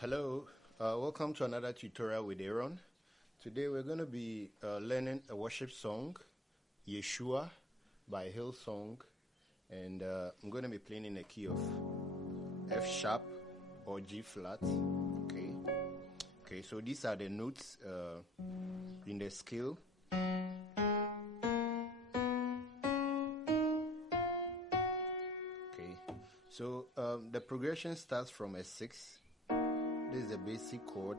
Hello, welcome to another tutorial with Aaron. Today we're going to be learning a worship song, Yeshua by Hillsong, and I'm going to be playing in the key of F sharp or G flat. Okay, so these are the notes in the scale. Okay, so the progression starts from a 6. This is the basic chord,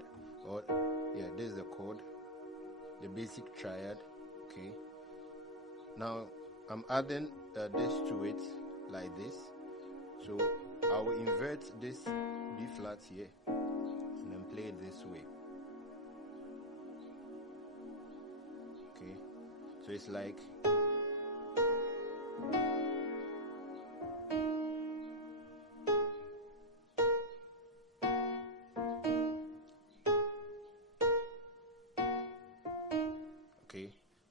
this is the chord, the basic triad. Okay, now I'm adding this to it like this. So I will invert this B flat here and then play it this way. Okay, so it's like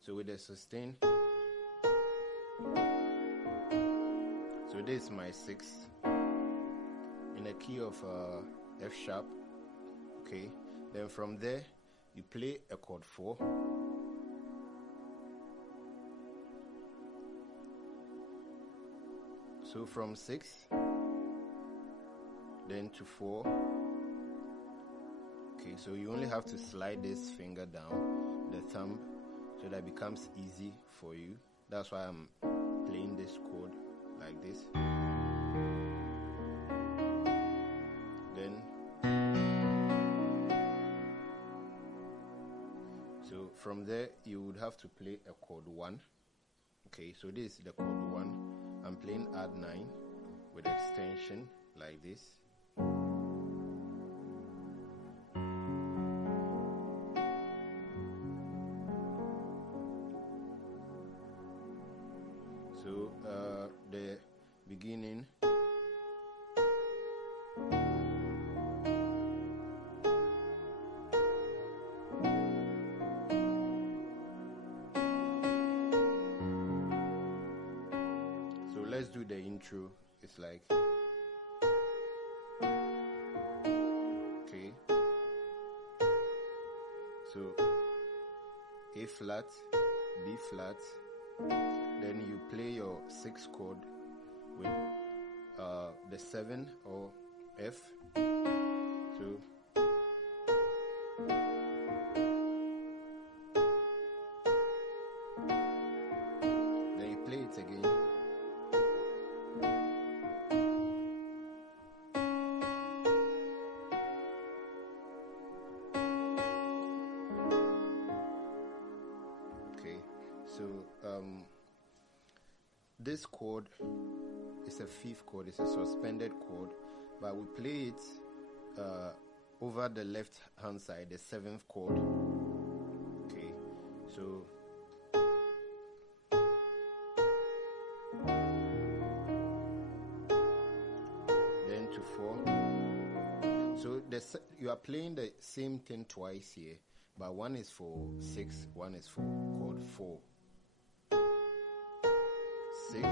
so with the sustain. So this is my 6 in a key of F sharp. Okay, then from there you play a chord 4. So from 6 then to 4. Okay, so you only have to slide this finger down, the thumb, so that becomes easy for you. That's why I'm playing this chord like this. Then so from there you would have to play a chord 1. Okay, so this is the chord 1. I'm playing add 9 with extension like this. So the beginning. So let's do the intro. It's like, okay, so A flat, B flat, then you play your 6 chord with the 7 or F. So then you play it again. Okay, so this chord is a 5th chord, it's a suspended chord, but we play it over the left hand side, the 7th chord. Okay, so then to 4. So you are playing the same thing twice here, but one is for 6, one is for chord 4. 6,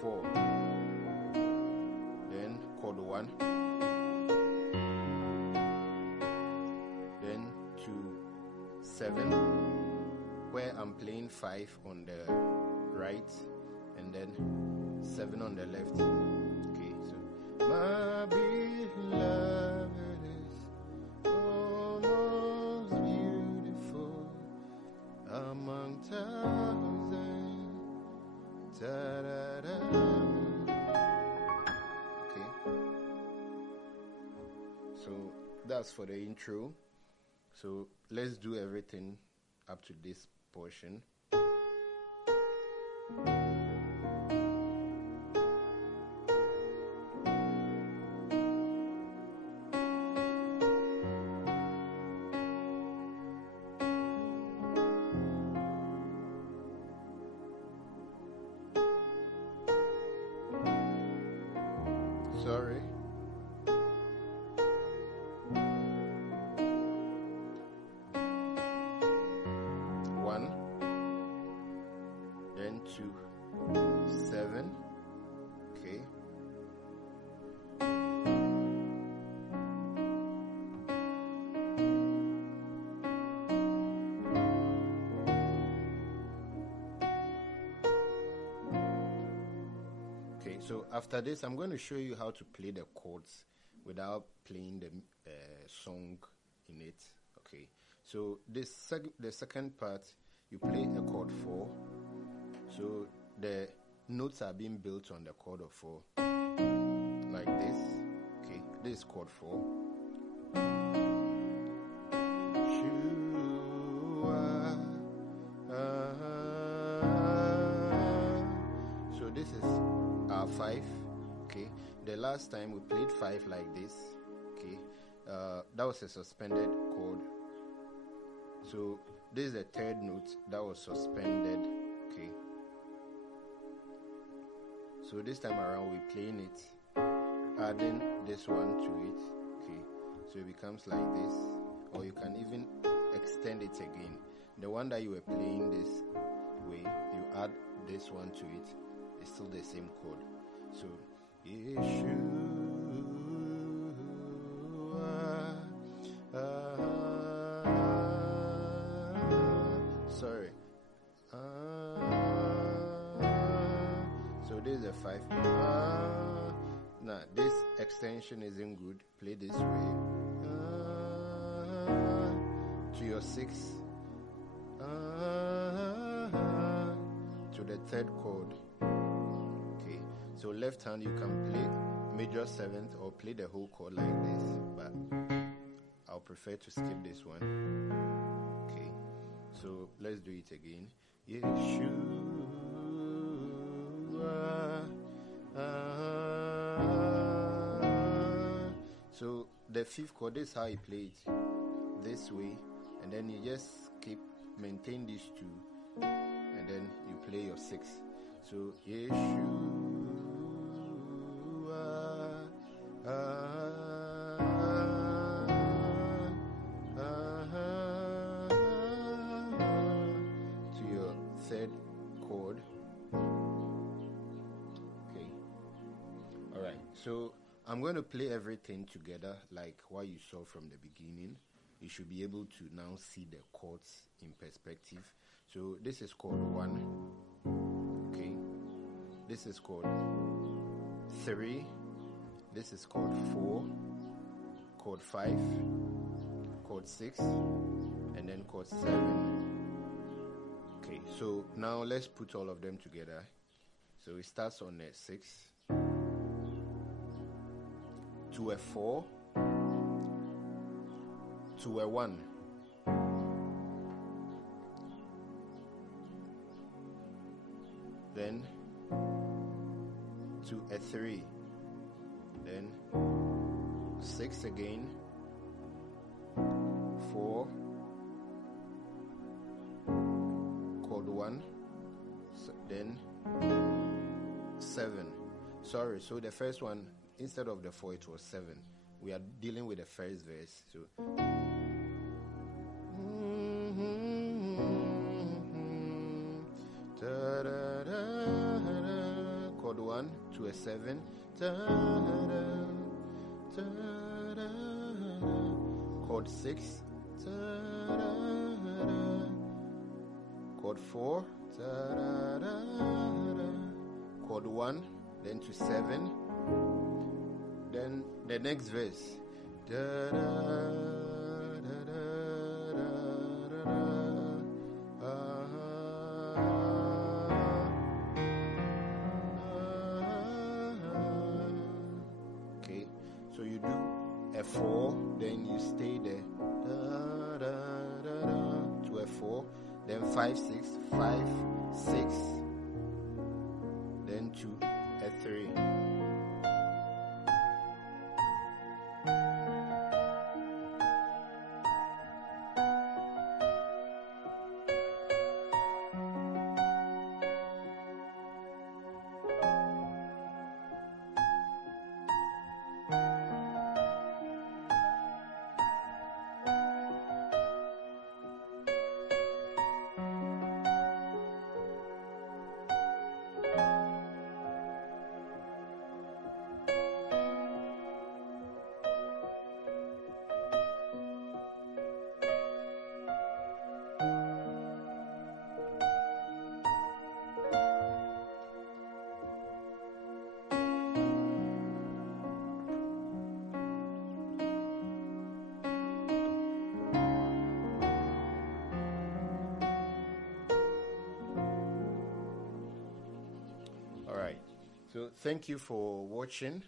4, then chord 1, then to 7, where I'm playing 5 on the right and then 7 on the left. Okay, so my beloved is almost beautiful among thousands. Ta-da-da. Okay, so that's for the intro. So let's do everything up to this portion. Sorry. One, then 2, 7. Okay, So after this, I'm going to show you how to play the chords without playing the song in it. Okay. So the second part, you play a chord 4. So the notes are being built on the chord of 4, like this. Okay, this is chord 4. So this is our 5. Okay, the last time we played 5 like this. Okay, that was a suspended chord. So this is the third note that was suspended. Okay. So this time around we're playing it, adding this one to it. Okay. So it becomes like this, or you can even extend it again. The one that you were playing this way, you add this one to it. It's still the same chord. So Yeshua. Sorry. So this is a 5. Now this extension isn't good. Play this way. To your 6. To the third chord. Okay. So left hand you can play major 7th or play the whole chord like this. But I'll prefer to skip this one. Okay. So let's do it again. Yeshua. So the 5th chord, this is how you play it. This way, and then you just maintain these 2, and then you play your 6. So Yeshua. Third chord. Okay. Alright, so I'm going to play everything together like what you saw from the beginning. You should be able to now see the chords in perspective. So this is chord 1. Okay. This is chord 3. This is chord 4. Chord 5. Chord 6. And then chord 7. Okay, so now let's put all of them together. So it starts on a 6 to a 4 to a 1. Then to a 3. Then 6 again. 4. Chord 1, then 7. Sorry, so the first one, instead of the 4, it was 7. We are dealing with the first verse. So chord 1 to a 7. Chord 6. Chord 4, chord 1, then to 7, then the next verse. Okay, so you do a 4, then you stay there to a 4. Then 5, 6, 5, 6, then to a 3. So thank you for watching.